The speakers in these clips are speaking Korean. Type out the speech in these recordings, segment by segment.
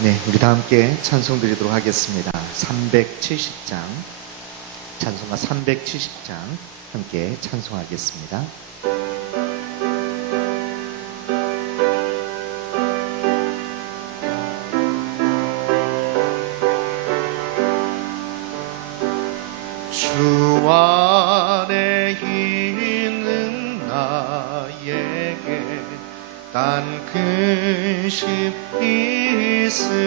네, 우리 다 함께 찬송 드리도록 하겠습니다. 370장, 찬송가 370장 함께 찬송하겠습니다. 주 안에 있는 나에게 딴 근심 있으랴.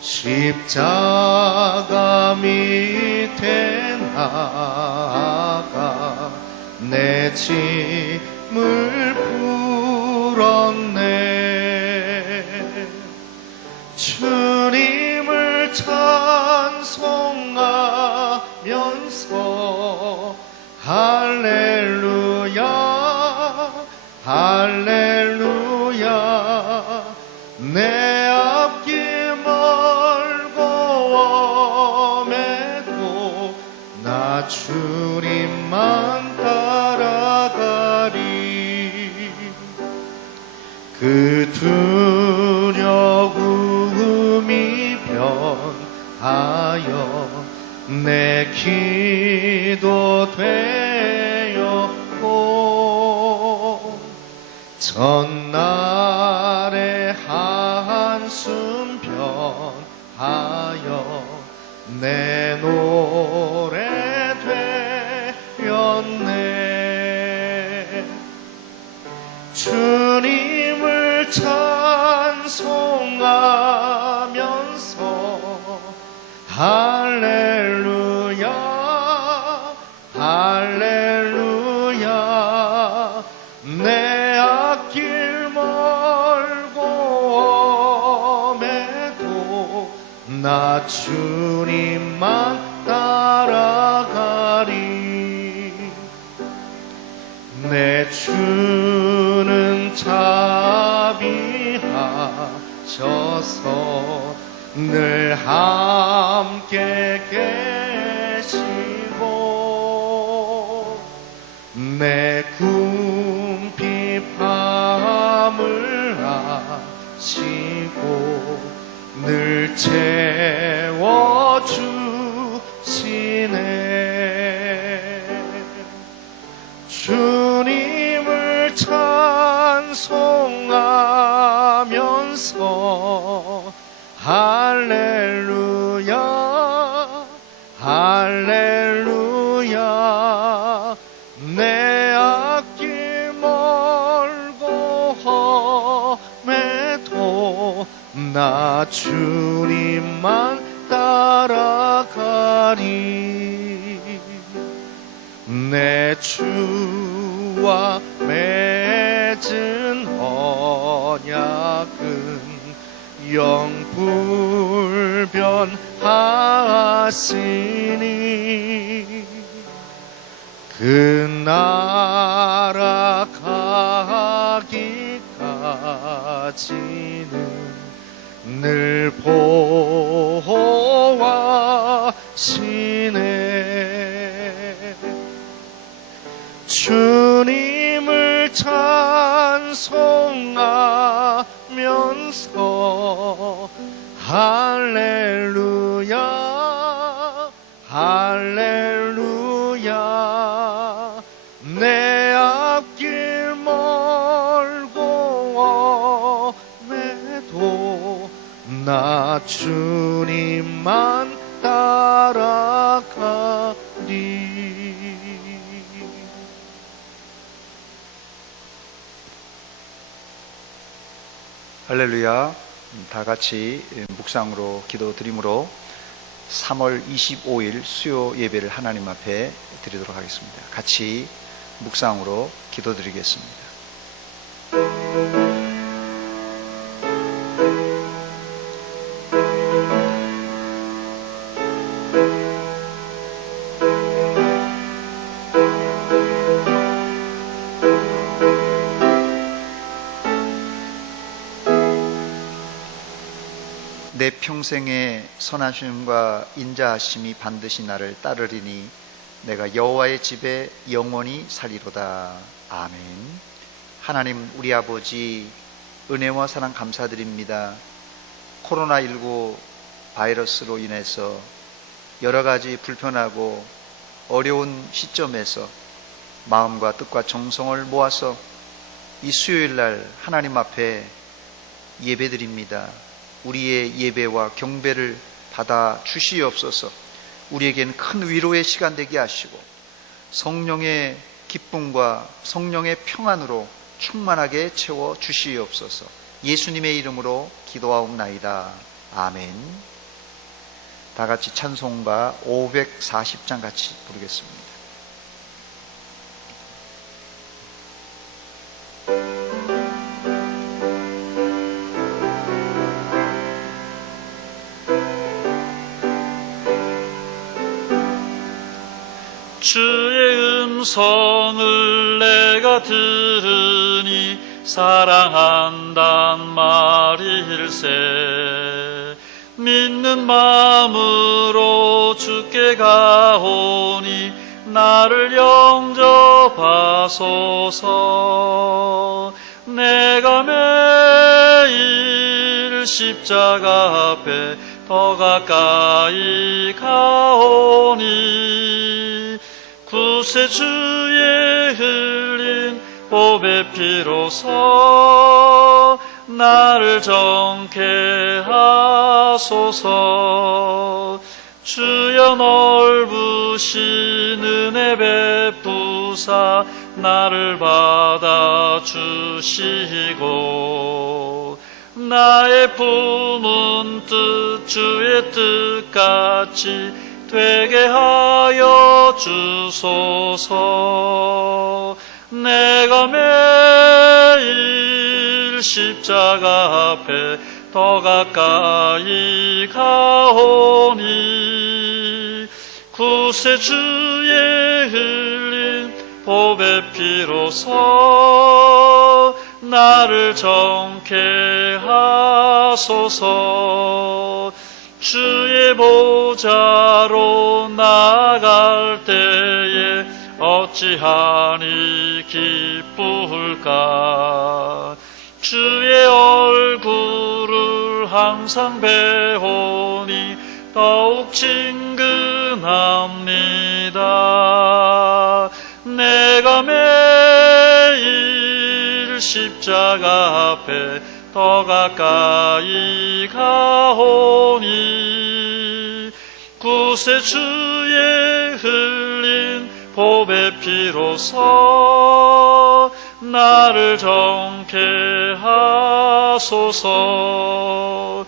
십자가 밑에 나아가 내 짐을 풀었네. 주님을 찬송하면서 할렐루야 할렐루야. 내 앞길 멀고 엄해도 나 주님만 따라가리. 그 두려움이 변하여 내 기도 되었고, 전날의 한숨 변하여 내 노래 되었네. 주님을 찬송하면서 할렐루야 할렐루야. 내 앞길 멀고 엄해도 나 주님만 따라가리. 내 주는 자비하셔서 늘 함께 계시고, 내 궁핍함을 아시고 늘 채워주시네. 주님을 찬송하면서 할렐루야 할렐루야. 내 앞길 멀고 험해도 나 주님만 따라가리. 내 주와 맺은 언약은 영불변하시니, 그 나라 가기까지는 늘 보호하시네. 주님을 찬송하면서 할렐루야 할렐루야. 내 앞길 멀고 엄해도 나 주님만 따라가리. 할렐루야. 다 같이 묵상으로 기도드림으로 3월 25일 수요 예배를 하나님 앞에 드리도록 하겠습니다. 같이 묵상으로 기도드리겠습니다. 내 평생의 선하심과 인자하심이 반드시 나를 따르리니 내가 여호와의 집에 영원히 살리로다. 아멘. 하나님 우리 아버지, 은혜와 사랑 감사드립니다. 코로나19 바이러스로 인해서 여러 가지 불편하고 어려운 시점에서 마음과 뜻과 정성을 모아서 이 수요일 날 하나님 앞에 예배드립니다. 우리의 예배와 경배를 받아 주시옵소서. 우리에겐 큰 위로의 시간 되게 하시고 성령의 기쁨과 성령의 평안으로 충만하게 채워 주시옵소서. 예수님의 이름으로 기도하옵나이다. 아멘. 다 같이 찬송가 540장 같이 부르겠습니다. 주의 음성을 내가 들으니 사랑한단 말일세. 믿는 마음으로 주께 가오니 나를 영접하소서. 내가 매일 십자가 앞에 더 가까이 가오니 구세주의 흘린 보배 피로서 나를 정케 하소서. 주여 넓으신 은혜 베푸사 나를 받아주시고 나의 품은 뜻 주의 뜻같이 되게 하여 주소서. 내가 매일 십자가 앞에 더 가까이 가오니 구세주의 흘린 보배 피로서 나를 정케 하소서. 주의 보좌로 나아갈 때에 어찌하니 기쁠까. 주의 얼굴을 항상 배우니 더욱 친근합니다. 내가 매일 십자가 앞에 더 가까이 가오니 구세주의 흘린 보배 피로서 나를 정케 하소서.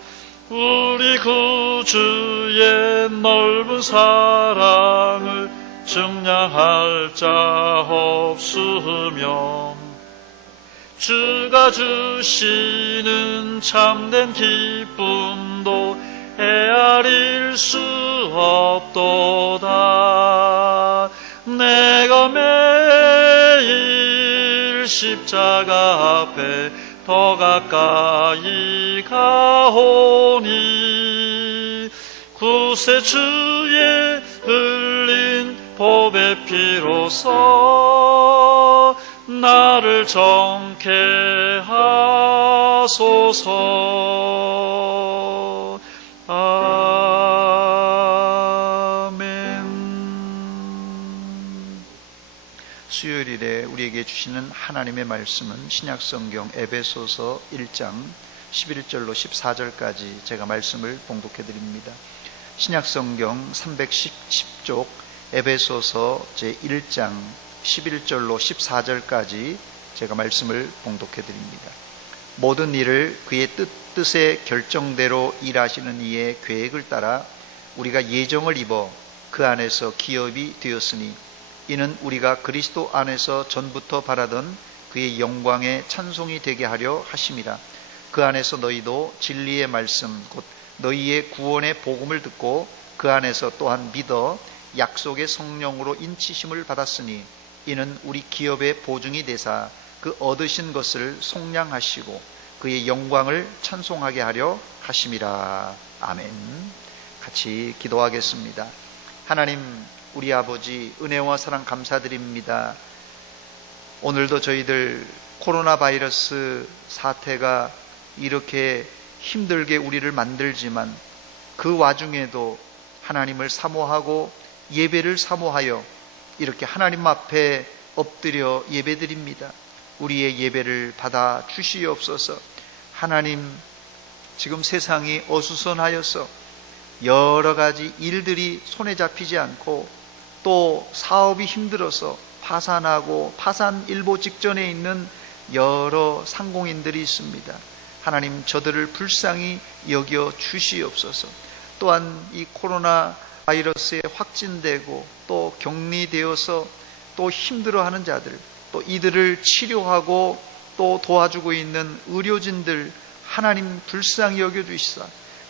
우리 구주의 넓은 사랑을 증량할 자 없으며 주가 주시는 참된 기쁨도 헤아릴 수 없도다. 내가 매일 십자가 앞에 더 가까이 가오니 구세주의 흘린 보배 피로서 나를 정케 하소서. 아멘. 수요일에 우리에게 주시는 하나님의 말씀은 신약성경 에베소서 1장 11절로 14절까지 제가 말씀을 봉독해 드립니다. 신약성경 310쪽 에베소서 제1장 11절로 14절까지 제가 말씀을 봉독해 드립니다. 모든 일을 그의 뜻의 결정대로 일하시는 이의 계획을 따라 우리가 예정을 입어 그 안에서 기업이 되었으니 이는 우리가 그리스도 안에서 전부터 바라던 그의 영광의 찬송이 되게 하려 하심이라. 그 안에서 너희도 진리의 말씀 곧 너희의 구원의 복음을 듣고 그 안에서 또한 믿어 약속의 성령으로 인치심을 받았으니 이는 우리 기업의 보증이 되사 그 얻으신 것을 속량하시고 그의 영광을 찬송하게 하려 하심이라. 아멘. 같이 기도하겠습니다. 하나님, 우리 아버지 은혜와 사랑 감사드립니다. 오늘도 저희들 코로나 바이러스 사태가 이렇게 힘들게 우리를 만들지만 그 와중에도 하나님을 사모하고 예배를 사모하여 이렇게 하나님 앞에 엎드려 예배드립니다. 우리의 예배를 받아 주시옵소서. 하나님, 지금 세상이 어수선하여서 여러 가지 일들이 손에 잡히지 않고 또 사업이 힘들어서 파산하고 파산일보 직전에 있는 여러 상공인들이 있습니다. 하나님, 저들을 불쌍히 여겨 주시옵소서. 또한 이 코로나 바이러스에 확진되고 또 격리되어서 또 힘들어하는 자들, 또 이들을 치료하고 또 도와주고 있는 의료진들, 하나님 불쌍히 여겨주시사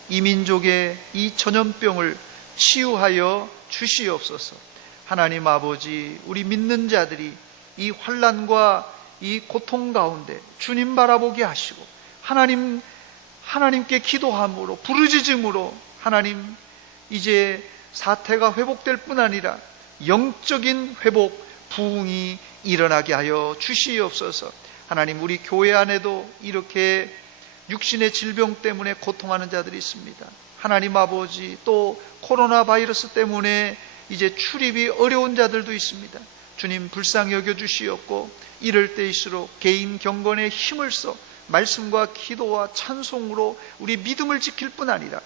이 민족의 이 전염병을 치유하여 주시옵소서. 하나님 아버지, 우리 믿는 자들이 이 환난과 이 고통 가운데 주님 바라보게 하시고 하나님께 기도함으로 부르짖음으로 하나님, 이제 사태가 회복될 뿐 아니라 영적인 회복, 부흥이 일어나게 하여 주시옵소서. 하나님, 우리 교회 안에도 이렇게 육신의 질병 때문에 고통하는 자들이 있습니다. 하나님 아버지, 또 코로나 바이러스 때문에 이제 출입이 어려운 자들도 있습니다. 주님 불쌍히 여겨 주시옵고, 이럴 때일수록 개인 경건에 힘을 써 말씀과 기도와 찬송으로 우리 믿음을 지킬 뿐 아니라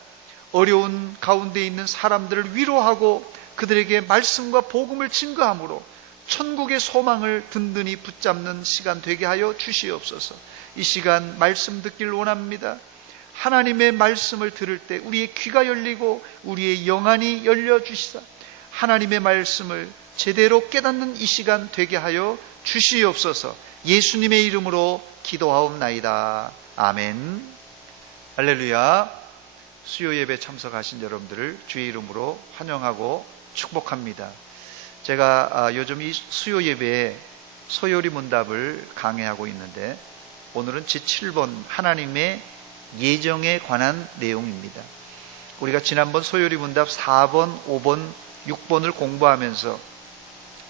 어려운 가운데 있는 사람들을 위로하고 그들에게 말씀과 복음을 증거함으로 천국의 소망을 든든히 붙잡는 시간 되게 하여 주시옵소서. 이 시간 말씀 듣길 원합니다. 하나님의 말씀을 들을 때 우리의 귀가 열리고 우리의 영안이 열려 주시사 하나님의 말씀을 제대로 깨닫는 이 시간 되게 하여 주시옵소서. 예수님의 이름으로 기도하옵나이다. 아멘. 할렐루야. 수요 예배 참석하신 여러분들을 주의 이름으로 환영하고 축복합니다. 제가 요즘 이 수요 예배에 소요리 문답을 강해하고 있는데, 오늘은 제7번 하나님의 예정에 관한 내용입니다. 우리가 지난번 소요리 문답 4번, 5번, 6번을 공부하면서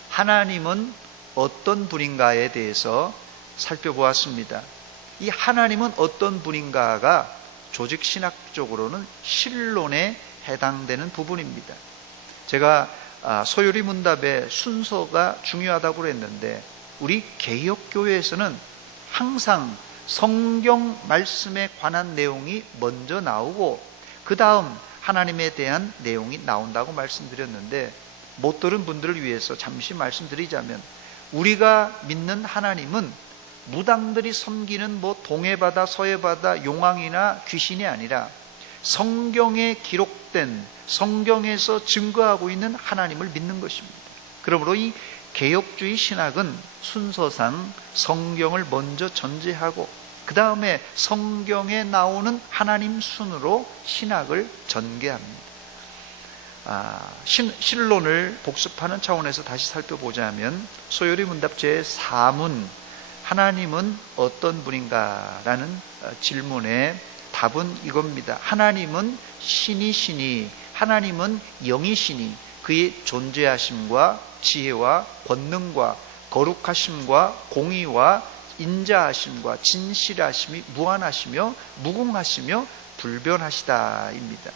하나님은 어떤 분인가에 대해서 살펴보았습니다. 이 하나님은 어떤 분인가가 조직신학적으로는 신론에 해당되는 부분입니다. 제가 소요리 문답의 순서가 중요하다고 그랬는데, 우리 개혁교회에서는 항상 성경 말씀에 관한 내용이 먼저 나오고 그 다음 하나님에 대한 내용이 나온다고 말씀드렸는데, 못 들은 분들을 위해서 잠시 말씀드리자면, 우리가 믿는 하나님은 무당들이 섬기는 동해바다, 서해바다, 용왕이나 귀신이 아니라 성경에 기록된, 성경에서 증거하고 있는 하나님을 믿는 것입니다. 그러므로 이 개혁주의 신학은 순서상 성경을 먼저 전제하고 그 다음에 성경에 나오는 하나님 순으로 신학을 전개합니다. 신론을 복습하는 차원에서 다시 살펴보자면, 소요리 문답 제4문 하나님은 어떤 분인가 라는 질문의 답은 이겁니다. 하나님은 신이시니, 하나님은 영이시니 그의 존재하심과 지혜와 권능과 거룩하심과 공의와 인자하심과 진실하심이 무한하시며 무궁하시며 불변하시다입니다.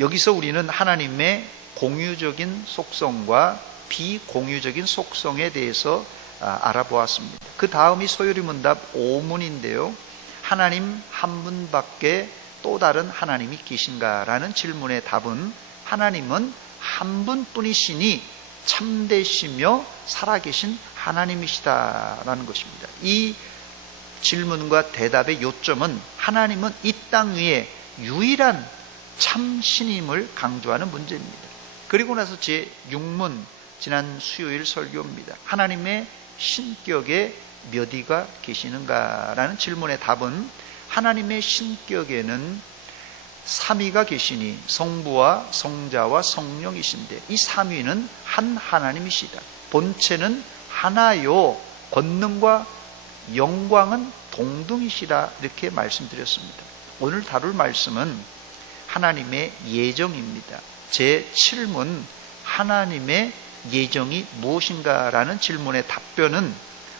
여기서 우리는 하나님의 공유적인 속성과 비공유적인 속성에 대해서 알아보았습니다. 그 다음이 소요리 문답 5문인데요. 하나님 한 분밖에 또 다른 하나님이 계신가라는 질문의 답은, 하나님은 한 분뿐이시니 참되시며 살아계신 하나님이시다라는 것입니다. 이 질문과 대답의 요점은 하나님은 이 땅 위에 유일한 참신임을 강조하는 문제입니다. 그리고 나서 제6문, 지난 수요일 설교입니다. 하나님의 신격에 몇 위가 계시는가라는 질문의 답은, 하나님의 신격에는 3위가 계시니 성부와 성자와 성령이신데, 이 3위는 한 하나님이시다. 본체는 하나요 권능과 영광은 동등이시라, 이렇게 말씀드렸습니다. 오늘 다룰 말씀은 하나님의 예정입니다. 제7문 하나님의 예정이 무엇인가 라는 질문의 답변은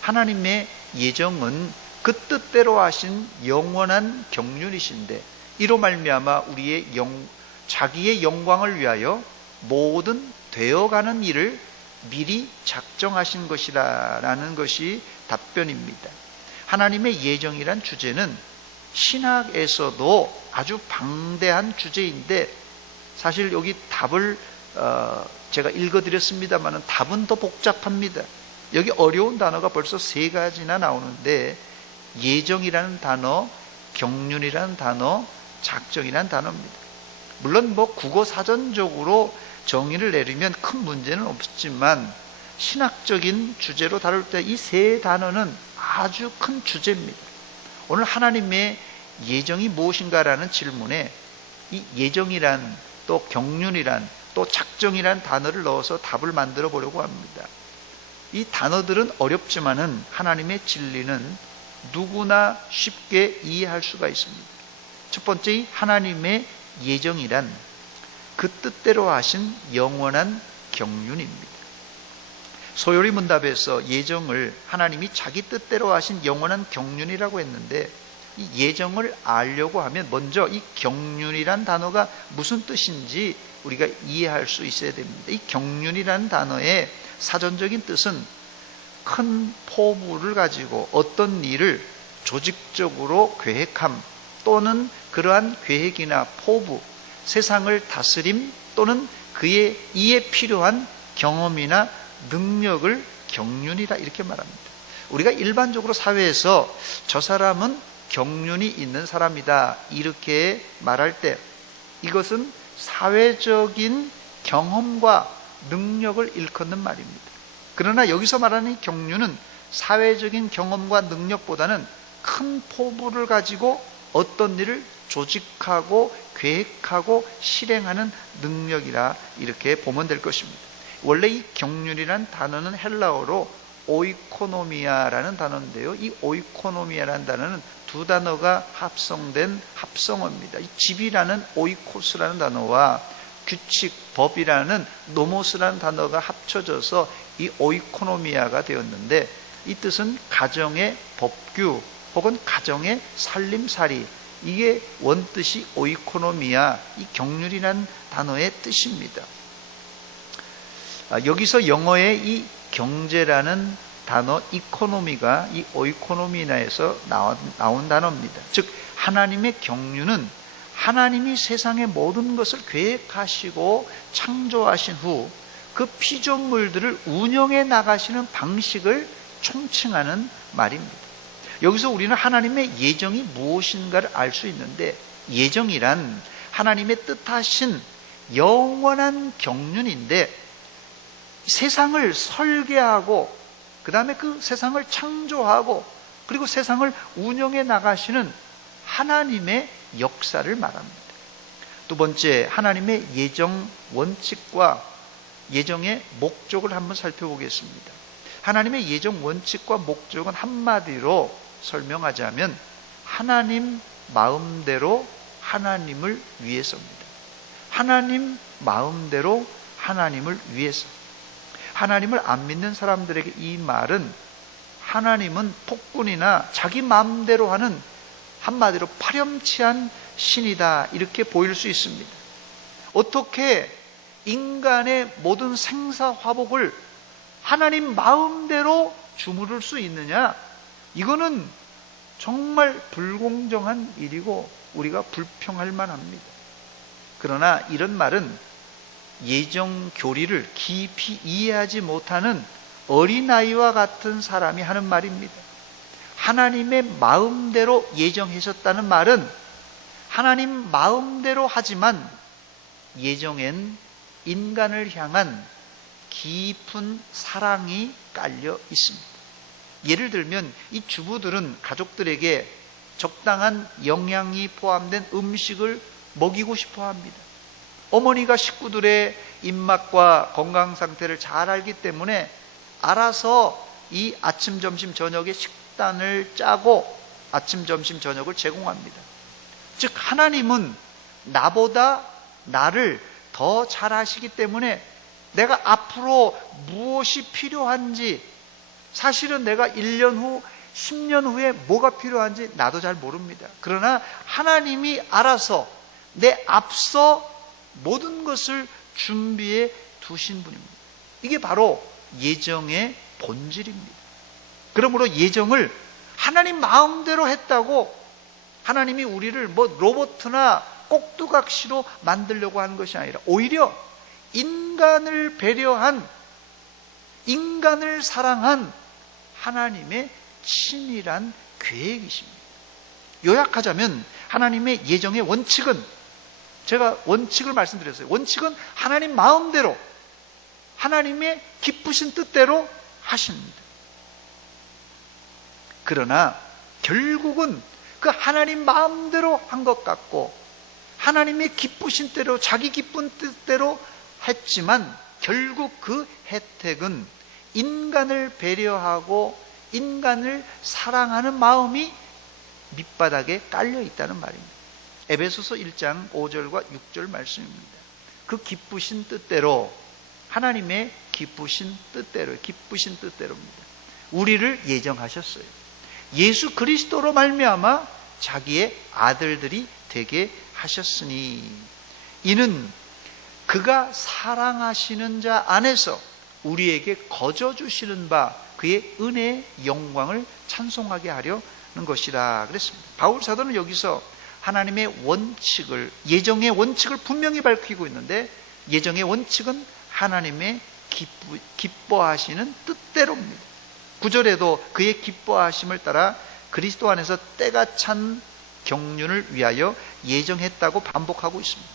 하나님의 예정은 그 뜻대로 하신 영원한 경륜이신데 이로 말미암아 우리의 자기의 영광을 위하여 모든 되어가는 일을 미리 작정하신 것이라는 것이 답변입니다. 하나님의 예정이란 주제는 신학에서도 아주 방대한 주제인데 사실 여기 답을 제가 읽어드렸습니다만 답은 더 복잡합니다. 여기 어려운 단어가 벌써 3가지나 나오는데 예정이라는 단어, 경륜이라는 단어, 작정이라는 단어입니다. 물론 국어 사전적으로 정의를 내리면 큰 문제는 없지만 신학적인 주제로 다룰 때 이 3단어는 아주 큰 주제입니다. 오늘 하나님의 예정이 무엇인가라는 질문에 이 예정이란 또 경륜이란 또 작정이란 단어를 넣어서 답을 만들어 보려고 합니다. 이 단어들은 어렵지만은 하나님의 진리는 누구나 쉽게 이해할 수가 있습니다. 첫 번째, 하나님의 예정이란 그 뜻대로 하신 영원한 경륜입니다. 소요리 문답에서 예정을 하나님이 자기 뜻대로 하신 영원한 경륜이라고 했는데 이 예정을 알려고 하면 먼저 이 경륜이란 단어가 무슨 뜻인지 우리가 이해할 수 있어야 됩니다. 이 경륜이라는 단어의 사전적인 뜻은 큰 포부를 가지고 어떤 일을 조직적으로 계획함 또는 그러한 계획이나 포부, 세상을 다스림 또는 그의 이에 필요한 경험이나 능력을 경륜이라 이렇게 말합니다. 우리가 일반적으로 사회에서 저 사람은 경륜이 있는 사람이다 이렇게 말할 때 이것은 사회적인 경험과 능력을 일컫는 말입니다. 그러나 여기서 말하는 경륜은 사회적인 경험과 능력보다는 큰 포부를 가지고 어떤 일을 조직하고 계획하고 실행하는 능력이라 이렇게 보면 될 것입니다. 원래 이 경륜이란 단어는 헬라어로 오이코노미아라는 단어인데요. 이 오이코노미아라는 단어는 2단어가 합성된 합성어입니다. 이 집이라는 오이코스라는 단어와 규칙, 법이라는 노모스라는 단어가 합쳐져서 이 오이코노미아가 되었는데 이 뜻은 가정의 법규 혹은 가정의 살림살이, 이게 원뜻이 오이코노미아, 이 경륜이라는 단어의 뜻입니다. 여기서 영어의 이 경제라는 단어 이코노미가 이 오이코노미나에서 나온 단어입니다. 즉 하나님의 경륜은 하나님이 세상의 모든 것을 계획하시고 창조하신 후 그 피조물들을 운영해 나가시는 방식을 총칭하는 말입니다. 여기서 우리는 하나님의 예정이 무엇인가를 알 수 있는데 예정이란 하나님의 뜻하신 영원한 경륜인데 세상을 설계하고 그 다음에 그 세상을 창조하고 그리고 세상을 운영해 나가시는 하나님의 역사를 말합니다. 두 번째, 하나님의 예정 원칙과 예정의 목적을 한번 살펴보겠습니다. 하나님의 예정 원칙과 목적은 한마디로 설명하자면 하나님 마음대로 하나님을 위해서입니다. 하나님 마음대로 하나님을 위해서. 하나님을 안 믿는 사람들에게 이 말은 하나님은 폭군이나 자기 마음대로 하는 한마디로 파렴치한 신이다 이렇게 보일 수 있습니다. 어떻게 인간의 모든 생사화복을 하나님 마음대로 주무를 수 있느냐? 이거는 정말 불공정한 일이고 우리가 불평할 만합니다. 그러나 이런 말은 예정 교리를 깊이 이해하지 못하는 어린아이와 같은 사람이 하는 말입니다. 하나님의 마음대로 예정하셨다는 말은 하나님 마음대로 하지만 예정엔 인간을 향한 깊은 사랑이 깔려 있습니다. 예를 들면 이 주부들은 가족들에게 적당한 영양이 포함된 음식을 먹이고 싶어 합니다. 어머니가 식구들의 입맛과 건강 상태를 잘 알기 때문에 알아서 이 아침, 점심, 저녁의 식단을 짜고 아침, 점심, 저녁을 제공합니다. 즉 하나님은 나보다 나를 더 잘 아시기 때문에 내가 앞으로 무엇이 필요한지 사실은 내가 1년 후, 10년 후에 뭐가 필요한지 나도 잘 모릅니다. 그러나 하나님이 알아서 내 앞서 모든 것을 준비해 두신 분입니다. 이게 바로 예정의 본질입니다. 그러므로 예정을 하나님 마음대로 했다고 하나님이 우리를 뭐 로봇이나 꼭두각시로 만들려고 하는 것이 아니라 오히려 인간을 배려한, 인간을 사랑한 하나님의 친밀한 계획이십니다. 요약하자면 하나님의 예정의 원칙은, 제가 원칙을 말씀드렸어요. 원칙은 하나님 마음대로, 하나님의 기쁘신 뜻대로 하십니다. 그러나 결국은 그 하나님 마음대로 한 것 같고 하나님의 기쁘신 대로, 자기 기쁜 뜻대로 했지만 결국 그 혜택은 인간을 배려하고 인간을 사랑하는 마음이 밑바닥에 깔려 있다는 말입니다. 에베소서 1장 5절과 6절 말씀입니다. 그 기쁘신 뜻대로, 하나님의 기쁘신 뜻대로입니다. 우리를 예정하셨어요. 예수 그리스도로 말미암아 자기의 아들들이 되게 하셨으니 이는 그가 사랑하시는 자 안에서 우리에게 거저 주시는 바 그의 은혜의 영광을 찬송하게 하려는 것이라 그랬습니다. 바울 사도는 여기서 하나님의 원칙을, 예정의 원칙을 분명히 밝히고 있는데, 예정의 원칙은 하나님의 기뻐하시는 뜻대로입니다. 9절에도 그의 기뻐하심을 따라 그리스도 안에서 때가 찬 경륜을 위하여 예정했다고 반복하고 있습니다.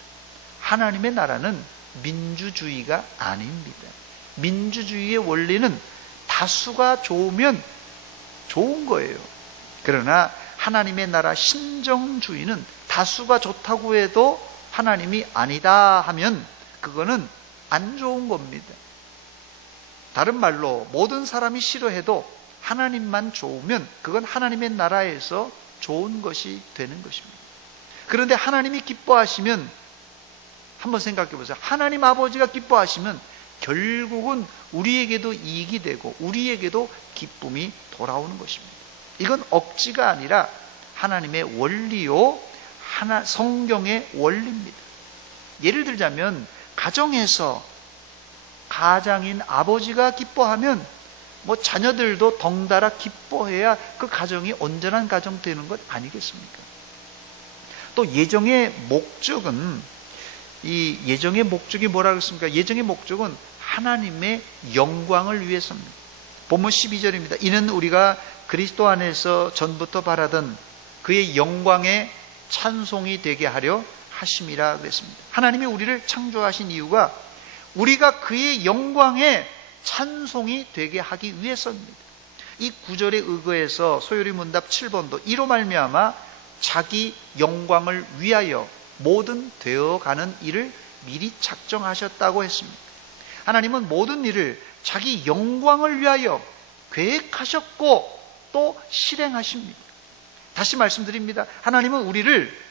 하나님의 나라는 민주주의가 아닙니다. 민주주의의 원리는 다수가 좋으면 좋은 거예요. 그러나 하나님의 나라 신정주의는 다수가 좋다고 해도 하나님이 아니다 하면 그거는 안 좋은 겁니다. 다른 말로 모든 사람이 싫어해도 하나님만 좋으면 그건 하나님의 나라에서 좋은 것이 되는 것입니다. 그런데 하나님이 기뻐하시면, 한번 생각해 보세요. 하나님 아버지가 기뻐하시면 결국은 우리에게도 이익이 되고 우리에게도 기쁨이 돌아오는 것입니다. 이건 억지가 아니라 하나님의 원리요, 성경의 원리입니다. 예를 들자면 가정에서 가장인 아버지가 기뻐하면 뭐 자녀들도 덩달아 기뻐해야 그 가정이 온전한 가정 되는 것 아니겠습니까? 또 예정의 목적은, 이 예정의 목적이 뭐라고 했습니까? 예정의 목적은 하나님의 영광을 위해서입니다. 본문 12절입니다. 이는 우리가 그리스도 안에서 전부터 바라던 그의 영광의 찬송이 되게 하려 하심이라 그랬습니다. 하나님이 우리를 창조하신 이유가 우리가 그의 영광의 찬송이 되게 하기 위해서입니다. 이 구절에 의거해서 소요리 문답 7번도 이로 말미암아 자기 영광을 위하여 모든 되어가는 일을 미리 작정하셨다고 했습니다. 하나님은 모든 일을 자기 영광을 위하여 계획하셨고 또 실행하십니다. 다시 말씀드립니다. 하나님은 우리를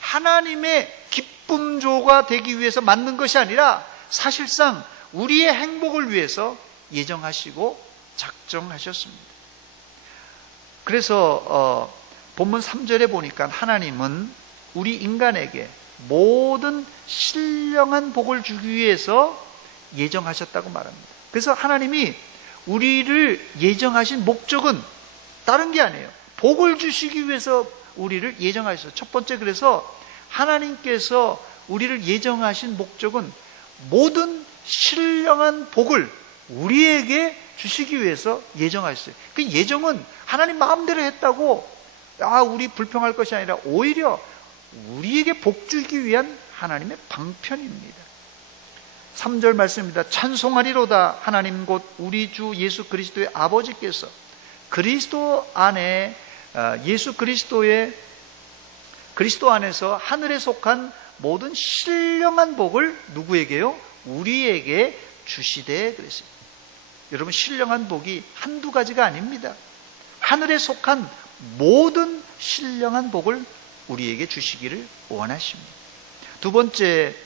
하나님의 기쁨조가 되기 위해서 만든 것이 아니라 사실상 우리의 행복을 위해서 예정하시고 작정하셨습니다. 그래서 본문 3절에 보니까 하나님은 우리 인간에게 모든 신령한 복을 주기 위해서 예정하셨다고 말합니다. 그래서 하나님이 우리를 예정하신 목적은 다른 게 아니에요. 복을 주시기 위해서 우리를 예정하셨어요. 첫 번째, 그래서 하나님께서 우리를 예정하신 목적은 모든 신령한 복을 우리에게 주시기 위해서 예정하셨어요. 그 예정은 하나님 마음대로 했다고 우리 불평할 것이 아니라 오히려 우리에게 복 주기 위한 하나님의 방편입니다. 3절 말씀입니다. 찬송하리로다. 하나님 곧 우리 주 예수 그리스도의 아버지께서 그리스도 안에 예수 그리스도 안에서 하늘에 속한 모든 신령한 복을 누구에게요? 우리에게 주시되 그랬습니다. 여러분, 신령한 복이 한두 가지가 아닙니다. 하늘에 속한 모든 신령한 복을 우리에게 주시기를 원하십니다. 두 번째,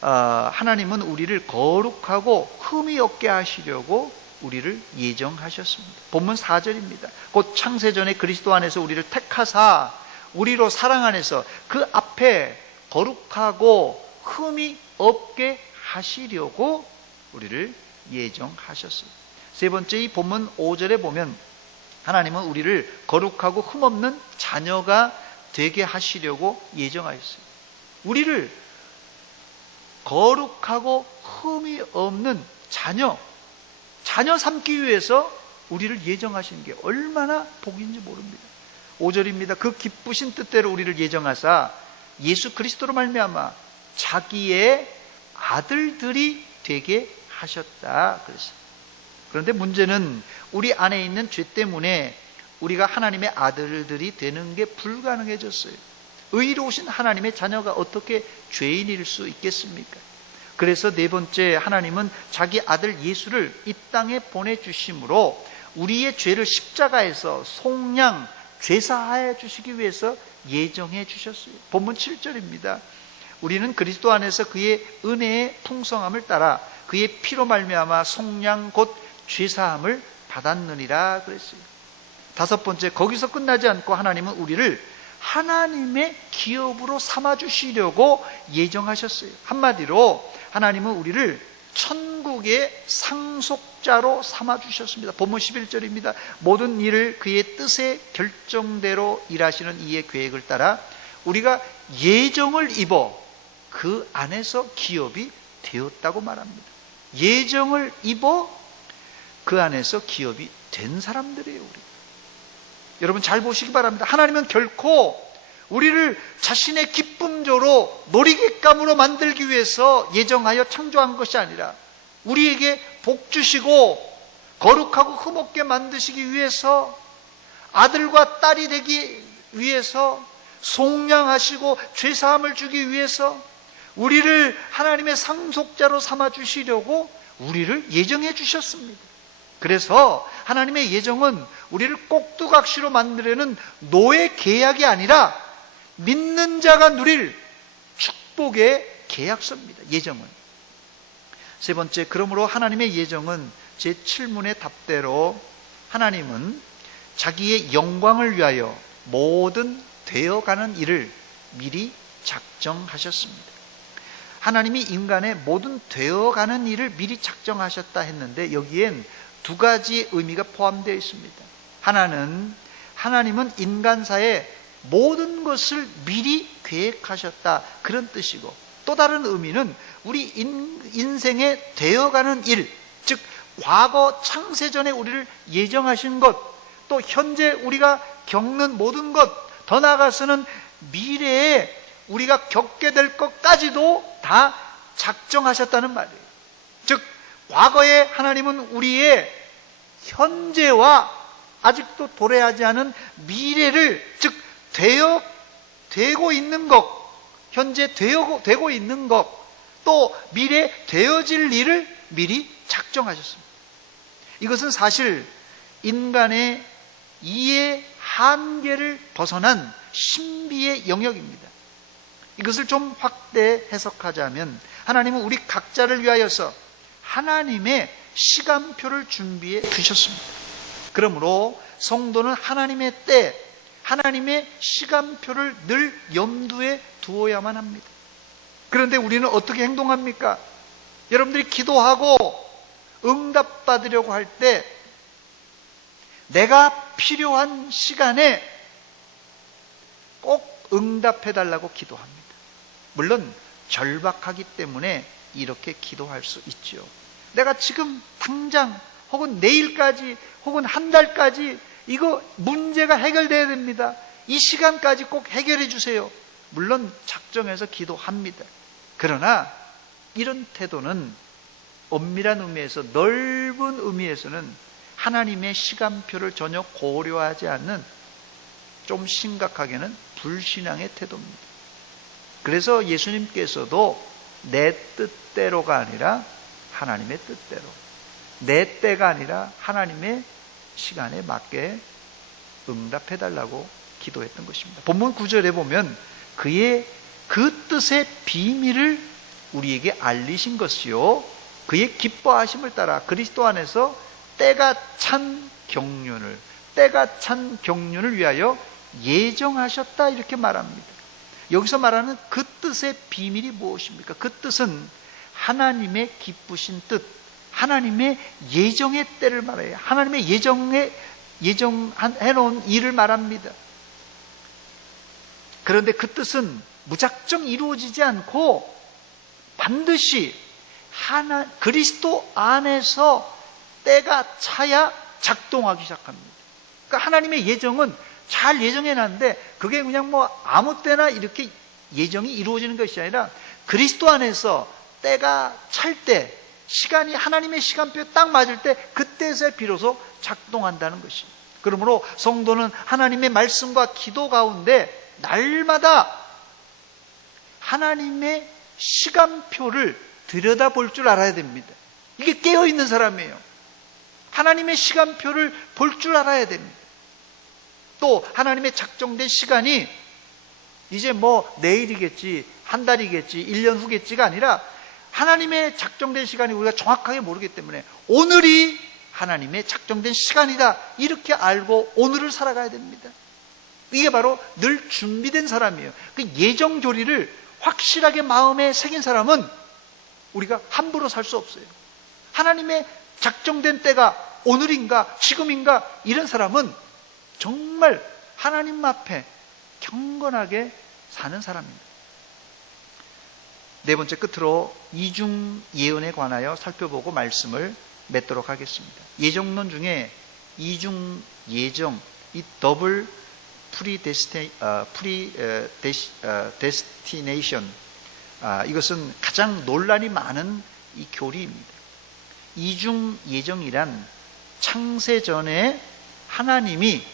하나님은 우리를 거룩하고 흠이 없게 하시려고 우리를 예정하셨습니다. 본문 4절입니다. 곧 창세전에 그리스도 안에서 우리를 택하사 우리로 사랑 안에서 그 앞에 거룩하고 흠이 없게 하시려고 우리를 예정하셨어요. 세 번째, 이 본문 5절에 보면 하나님은 우리를 거룩하고 흠없는 자녀가 되게 하시려고 예정하셨어요. 우리를 거룩하고 흠이 없는 자녀 삼기 위해서 우리를 예정하신 게 얼마나 복인지 모릅니다. 5절입니다. 그 기쁘신 뜻대로 우리를 예정하사 예수 그리스도로 말미암아 자기의 아들들이 되게 하셨다 그랬어요. 그런데 문제는 우리 안에 있는 죄 때문에 우리가 하나님의 아들들이 되는 게 불가능해졌어요. 의로우신 하나님의 자녀가 어떻게 죄인일 수 있겠습니까? 그래서 네 번째, 하나님은 자기 아들 예수를 이 땅에 보내주심으로 우리의 죄를 십자가에서 속량 죄사하여 주시기 위해서 예정해 주셨어요. 본문 7절입니다. 우리는 그리스도 안에서 그의 은혜의 풍성함을 따라 그의 피로 말미암아 속량 곧 죄사함을 받았느니라 그랬어요. 다섯 번째, 거기서 끝나지 않고 하나님은 우리를 하나님의 기업으로 삼아주시려고 예정하셨어요. 한마디로 하나님은 우리를 천국의 상속자로 삼아주셨습니다. 본문 11절입니다. 모든 일을 그의 뜻의 결정대로 일하시는 이의 계획을 따라 우리가 예정을 입어 그 안에서 기업이 되었다고 말합니다. 예정을 입어 그 안에서 기업이 된 사람들이에요. 우리. 여러분 잘 보시기 바랍니다. 하나님은 결코 우리를 자신의 기쁨조로 놀이객감으로 만들기 위해서 예정하여 창조한 것이 아니라 우리에게 복 주시고 거룩하고 흠없게 만드시기 위해서, 아들과 딸이 되기 위해서, 속량하시고 죄사함을 주기 위해서 우리를 하나님의 상속자로 삼아주시려고 우리를 예정해 주셨습니다. 그래서 하나님의 예정은 우리를 꼭두각시로 만들려는 노예 계약이 아니라 믿는 자가 누릴 축복의 계약서입니다. 예정은. 세 번째, 그러므로 하나님의 예정은 제7문의 답대로 하나님은 자기의 영광을 위하여 모든 되어가는 일을 미리 작정하셨습니다. 하나님이 인간의 모든 되어가는 일을 미리 작정하셨다 했는데 여기엔 두 가지 의미가 포함되어 있습니다. 하나는 하나님은 인간사의 모든 것을 미리 계획하셨다 그런 뜻이고, 또 다른 의미는 우리 인생에 되어가는 일, 즉 과거 창세전에 우리를 예정하신 것, 또 현재 우리가 겪는 모든 것, 더 나아가서는 미래에 우리가 겪게 될 것까지도 다 작정하셨다는 말이에요. 즉 과거에 하나님은 우리의 현재와 아직도 도래하지 않은 미래를, 즉 되고 있는 것, 현재 되고 있는 것, 또 미래 되어질 일을 미리 작정하셨습니다. 이것은 사실 인간의 이해 한계를 벗어난 신비의 영역입니다. 이것을 좀 확대 해석하자면 하나님은 우리 각자를 위하여서 하나님의 시간표를 준비해 주셨습니다. 그러므로 성도는 하나님의 때, 하나님의 시간표를 늘 염두에 두어야만 합니다. 그런데 우리는 어떻게 행동합니까? 여러분들이 기도하고 응답받으려고 할 때 내가 필요한 시간에 꼭 응답해달라고 기도합니다. 물론 절박하기 때문에 이렇게 기도할 수 있죠. 내가 지금 당장 혹은 내일까지 혹은 한 달까지 이거 문제가 해결돼야 됩니다. 이 시간까지 꼭 해결해 주세요. 물론 작정해서 기도합니다. 그러나 이런 태도는 엄밀한 의미에서, 넓은 의미에서는 하나님의 시간표를 전혀 고려하지 않는 좀 심각하게는 불신앙의 태도입니다. 그래서 예수님께서도 내 뜻대로가 아니라 하나님의 뜻대로, 내 때가 아니라 하나님의 시간에 맞게 응답해달라고 기도했던 것입니다. 본문 9절에 보면 그의 그 뜻의 비밀을 우리에게 알리신 것이요, 그의 기뻐하심을 따라 그리스도 안에서 때가 찬 경륜을 위하여 예정하셨다 이렇게 말합니다. 여기서 말하는 그 뜻의 비밀이 무엇입니까? 그 뜻은 하나님의 기쁘신 뜻, 하나님의 예정의 때를 말해요. 하나님의 예정해놓은 일을 말합니다. 그런데 그 뜻은 무작정 이루어지지 않고 반드시 그리스도 안에서 때가 차야 작동하기 시작합니다. 그러니까 하나님의 예정은 잘 예정해놨는데 그게 그냥 뭐 아무 때나 이렇게 예정이 이루어지는 것이 아니라 그리스도 안에서 때가 찰 때, 시간이 하나님의 시간표에 딱 맞을 때 그때서 비로소 작동한다는 것입니다. 그러므로 성도는 하나님의 말씀과 기도 가운데 날마다 하나님의 시간표를 들여다볼 줄 알아야 됩니다. 이게 깨어있는 사람이에요. 하나님의 시간표를 볼 줄 알아야 됩니다. 또 하나님의 작정된 시간이 이제 뭐 내일이겠지, 한 달이겠지, 1년 후겠지가 아니라 하나님의 작정된 시간이 우리가 정확하게 모르기 때문에 오늘이 하나님의 작정된 시간이다 이렇게 알고 오늘을 살아가야 됩니다. 이게 바로 늘 준비된 사람이에요. 그 예정 교리를 확실하게 마음에 새긴 사람은 우리가 함부로 살 수 없어요. 하나님의 작정된 때가 오늘인가 지금인가 이런 사람은 정말 하나님 앞에 경건하게 사는 사람입니다. 네 번째 끝으로 이중 예언에 관하여 살펴보고 말씀을 맺도록 하겠습니다. 예정론 중에 이중 예정, 이 더블 프리데스티네이션, 이것은 가장 논란이 많은 이 교리입니다. 이중 예정이란 창세 전에 하나님이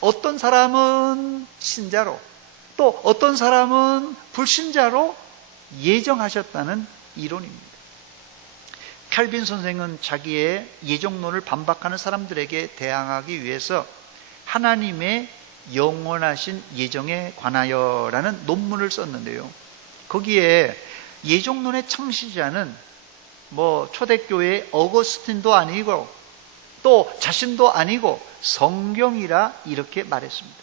어떤 사람은 신자로 또 어떤 사람은 불신자로 예정하셨다는 이론입니다. 칼빈 선생은 자기의 예정론을 반박하는 사람들에게 대항하기 위해서 하나님의 영원하신 예정에 관하여라는 논문을 썼는데요. 거기에 예정론의 창시자는 뭐 초대교회의 어거스틴도 아니고 또 자신도 아니고 성경이라 이렇게 말했습니다.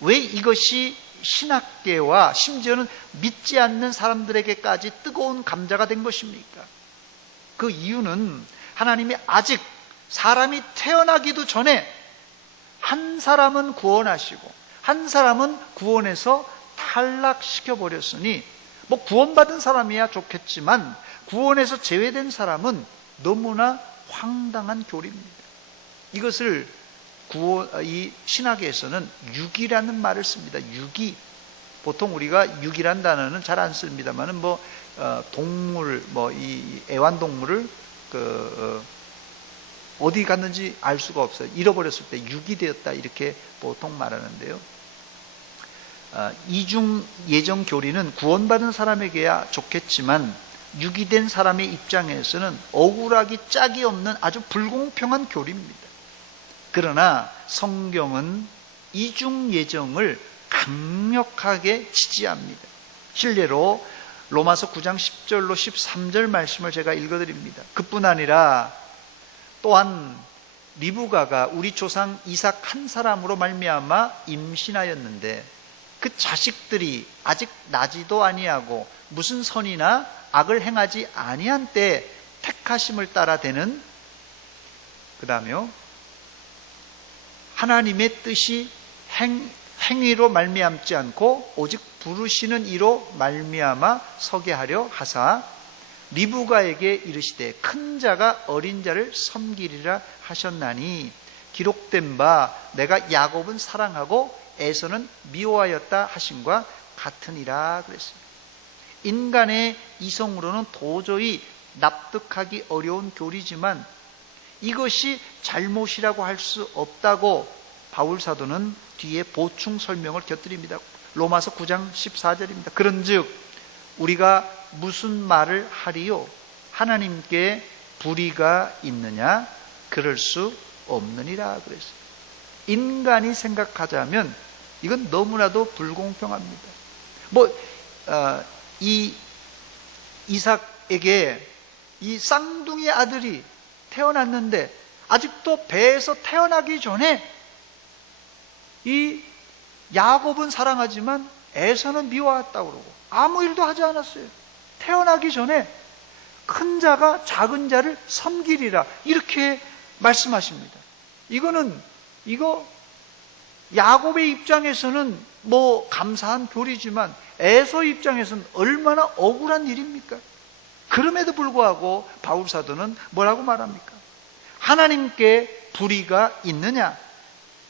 왜 이것이 신학계와 심지어는 믿지 않는 사람들에게까지 뜨거운 감자가 된 것입니까? 그 이유는 하나님이 아직 사람이 태어나기도 전에 한 사람은 구원하시고 한 사람은 구원해서 탈락시켜 버렸으니 뭐 구원받은 사람이야 좋겠지만 구원에서 제외된 사람은 너무나 황당한 교리입니다. 이것을 이 신학에서는 육이라는 말을 씁니다. 육이. 보통 우리가 육이란 단어는 잘 안 씁니다만은 동물, 이 애완동물을 어디 갔는지 알 수가 없어요. 잃어버렸을 때 육이 되었다 이렇게 보통 말하는데요. 이중 예정 교리는 구원받은 사람에게야 좋겠지만 육이 된 사람의 입장에서는 억울하기 짝이 없는 아주 불공평한 교리입니다. 그러나 성경은 이중 예정을 강력하게 지지합니다. 실례로 로마서 9장 10절로 13절 말씀을 제가 읽어드립니다. 그뿐 아니라 또한 리브가가 우리 조상 이삭 한 사람으로 말미암아 임신하였는데 그 자식들이 아직 나지도 아니하고 무슨 선이나 악을 행하지 아니한 때 택하심을 따라 되는, 그 다음에요, 하나님의 뜻이 행위로 말미암지 않고 오직 부르시는 이로 말미암아 서게 하려 하사 리브가에게 이르시되 큰 자가 어린 자를 섬기리라 하셨나니 기록된 바 내가 야곱은 사랑하고 에서는 미워하였다 하심과 같으니라 그랬습니다. 인간의 이성으로는 도저히 납득하기 어려운 교리지만 이것이 잘못이라고 할 수 없다고 바울 사도는 뒤에 보충 설명을 곁들입니다. 로마서 9장 14절입니다. 그런즉 우리가 무슨 말을 하리요? 하나님께 불의가 있느냐? 그럴 수 없느니라 그랬어요. 인간이 생각하자면 이건 너무나도 불공평합니다. 이 이삭에게 이 쌍둥이 아들이 태어났는데 아직도 배에서 태어나기 전에 이 야곱은 사랑하지만 에서는 미워했다고 그러고 아무 일도 하지 않았어요. 태어나기 전에 큰 자가 작은 자를 섬기리라 이렇게 말씀하십니다. 이거 야곱의 입장에서는 뭐 감사한 교리지만 에서 입장에서는 얼마나 억울한 일입니까? 그럼에도 불구하고 바울 사도는 뭐라고 말합니까? 하나님께 불의가 있느냐?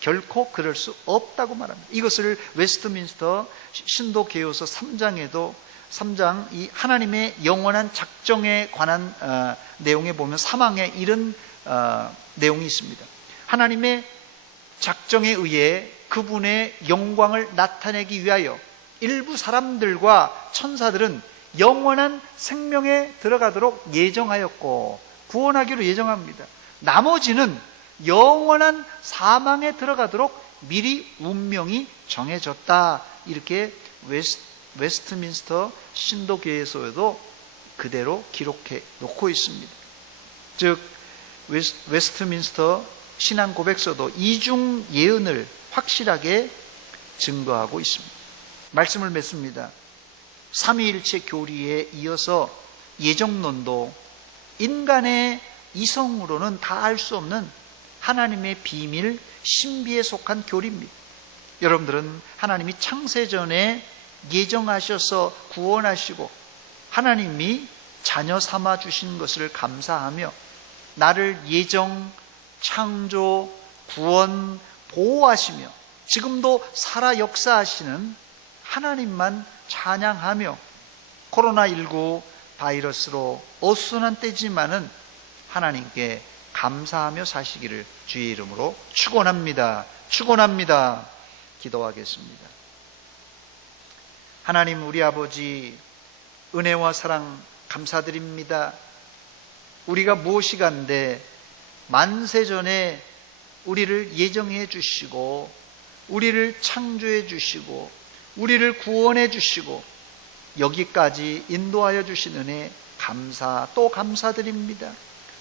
결코 그럴 수 없다고 말합니다. 이것을 웨스트민스터 신도개요서 3장에도 3장 이 하나님의 영원한 작정에 관한 내용에 보면 3항에 이런 내용이 있습니다. 하나님의 작정에 의해 그분의 영광을 나타내기 위하여 일부 사람들과 천사들은 영원한 생명에 들어가도록 예정하였고 구원하기로 예정합니다. 나머지는 영원한 사망에 들어가도록 미리 운명이 정해졌다. 이렇게 웨스트민스터 신도교회에서도 그대로 기록해 놓고 있습니다. 즉 웨스트민스터 신앙 고백서도 이중 예언을 확실하게 증거하고 있습니다. 말씀을 맺습니다. 삼위일체 교리에 이어서 예정론도 인간의 이성으로는 다 알 수 없는 하나님의 비밀, 신비에 속한 교리입니다. 여러분들은 하나님이 창세전에 예정하셔서 구원하시고 하나님이 자녀 삼아 주신 것을 감사하며 나를 예정, 창조, 구원, 보호하시며 지금도 살아 역사하시는 하나님만 찬양하며 코로나19 바이러스로 어수선한 때지만은 하나님께 감사하며 사시기를 주의 이름으로 축원합니다. 축원합니다. 기도하겠습니다. 하나님 우리 아버지 은혜와 사랑 감사드립니다. 우리가 무엇이간데 만세전에 우리를 예정해 주시고 우리를 창조해 주시고 우리를 구원해 주시고 여기까지 인도하여 주신 은혜 감사 또 감사드립니다.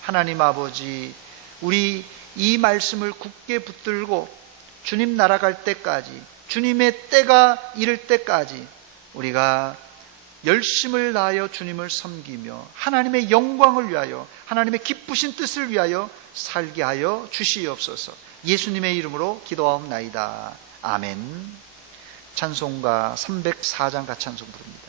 하나님 아버지 우리 이 말씀을 굳게 붙들고 주님 날아갈 때까지 주님의 때가 이를 때까지 우리가 열심을 다하여 주님을 섬기며 하나님의 영광을 위하여 하나님의 기쁘신 뜻을 위하여 살게 하여 주시옵소서. 예수님의 이름으로 기도하옵나이다. 아멘. 찬송가 304장 가찬송 부릅니다.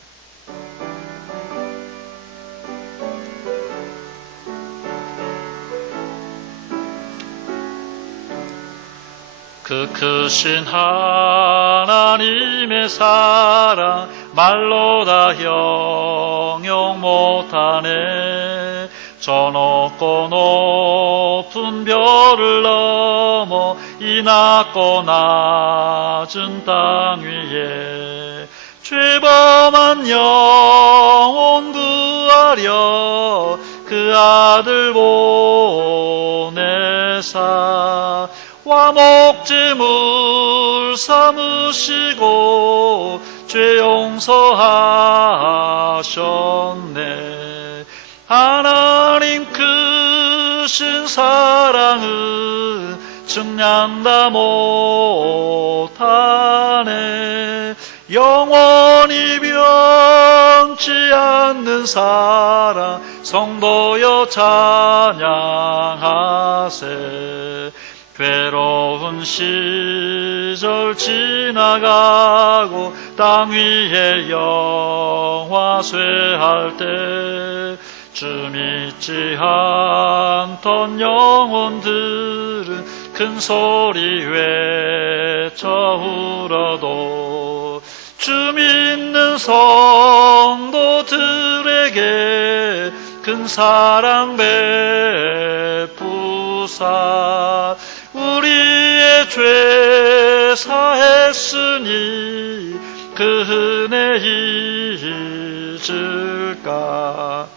그 크신 하나님의 사랑 말로 다 형용 못하네. 저 높고 높은 별을 넘어 이 낮고 낮은 땅 위에 죄범한 영혼 구하려 그 아들 보내사 화목제물 삼으시고 죄 용서하셨네. 하나님 크신 사랑은 증량 다 못하네. 영원히 변치 않는 사랑 성도여 찬양하세. 괴로운 시절 지나가고 땅 위에 영화 쇠할 때 주 믿지 않던 영혼들은 큰 소리 외쳐 울어도 주 믿는 성도들에게 큰 사랑 베푸사 우리의 죄 사했으니 그 은혜 잊을까.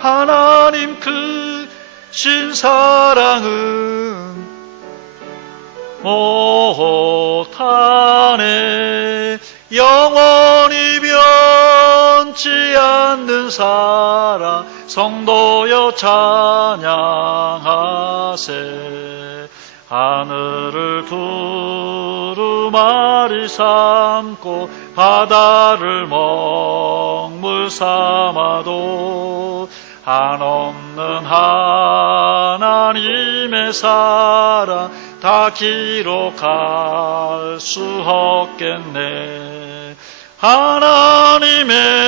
하나님 크신 사랑은 못하네. 영원히 변치 않는 사랑 성도여 찬양하세. 하늘을 두루마리 삼고 바다를 먹물 삼아도 한없는 하나님의 사랑 다 기록할 수 없겠네. 하나님의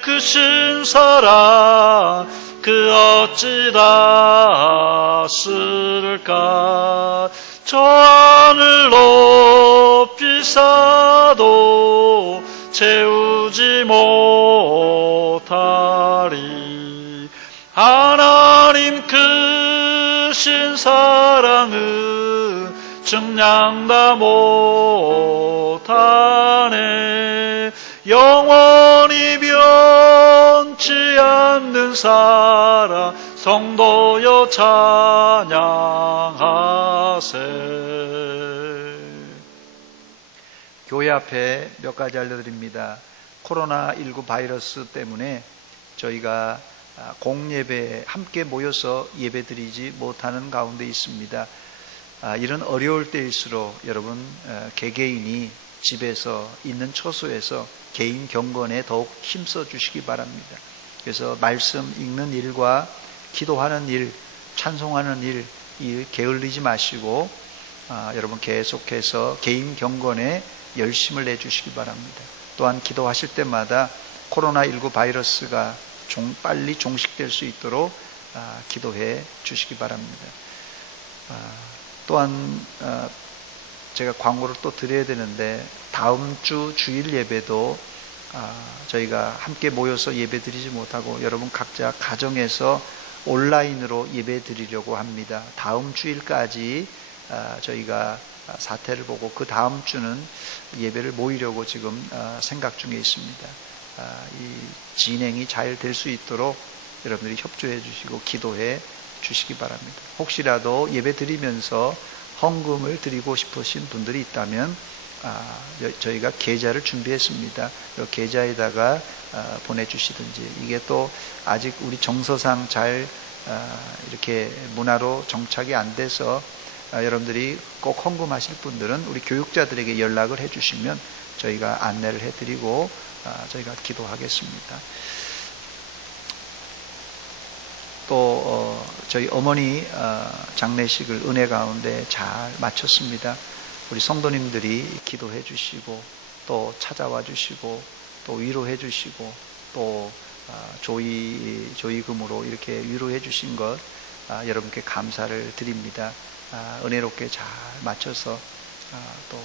크신 사랑 그 어찌 다 쓸까. 저 하늘 높이 쌓아도 채우지 못하리. 하나님 크신 사랑은 측량 다 못하네. 영원히 변치 않는 사랑 성도여 찬양하세. 교회 앞에 몇 가지 알려드립니다. 코로나19 바이러스 때문에 저희가 공예배 함께 모여서 예배드리지 못하는 가운데 있습니다. 이런 어려울 때일수록 여러분 개개인이 집에서 있는 처소에서 개인 경건에 더욱 힘써 주시기 바랍니다. 그래서 말씀 읽는 일과 기도하는 일, 찬송하는 일 게을리지 마시고 여러분 계속해서 개인 경건에 열심을 내주시기 바랍니다. 또한 기도하실 때마다 코로나19 바이러스가 빨리 종식될 수 있도록 기도해 주시기 바랍니다. 또한 제가 광고를 또 드려야 되는데 다음 주 주일 예배도 저희가 함께 모여서 예배 드리지 못하고 여러분 각자 가정에서 온라인으로 예배 드리려고 합니다. 다음 주일까지 저희가 사태를 보고 그 다음 주는 예배를 모이려고 지금 생각 중에 있습니다. 이 진행이 잘 될 수 있도록 여러분들이 협조해 주시고 기도해 주시기 바랍니다. 혹시라도 예배 드리면서 헌금을 드리고 싶으신 분들이 있다면 저희가 계좌를 준비했습니다. 이 계좌에다가 보내주시든지, 이게 또 아직 우리 정서상 잘 이렇게 문화로 정착이 안 돼서 여러분들이 꼭 헌금하실 분들은 우리 교육자들에게 연락을 해주시면 저희가 안내를 해드리고 저희가 기도하겠습니다. 또 저희 어머니 장례식을 은혜 가운데 잘 마쳤습니다. 우리 성도님들이 기도해 주시고 또 찾아와 주시고 또 위로해 주시고 또 조의금으로 이렇게 위로해 주신 것 여러분께 감사를 드립니다. 은혜롭게 잘 마쳐서 또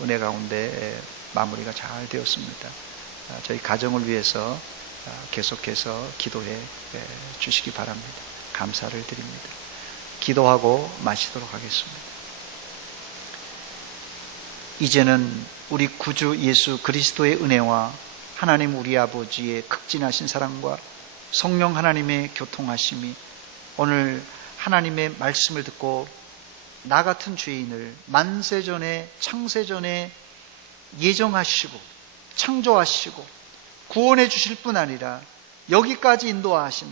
은혜 가운데 마무리가 잘 되었습니다. 저희 가정을 위해서 계속해서 기도해 주시기 바랍니다. 감사를 드립니다. 기도하고 마치도록 하겠습니다. 이제는 우리 구주 예수 그리스도의 은혜와 하나님 우리 아버지의 극진하신 사랑과 성령 하나님의 교통하심이 오늘 하나님의 말씀을 듣고 나 같은 죄인을 만세전에 창세전에 예정하시고 창조하시고 구원해 주실 뿐 아니라 여기까지 인도하신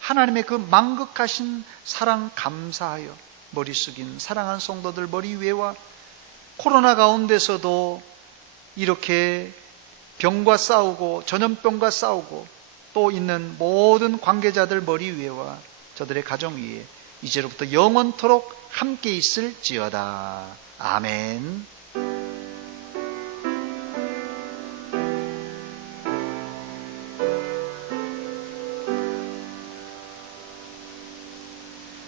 하나님의 그 만극하신 사랑 감사하여 머리 숙인 사랑하는 성도들 머리 위에와 코로나 가운데서도 이렇게 병과 싸우고 전염병과 싸우고 또 있는 모든 관계자들 머리 위에와 저들의 가정 위에 이제로부터 영원토록 함께 있을지어다. 아멘.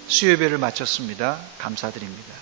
수요예배를 마쳤습니다. 감사드립니다.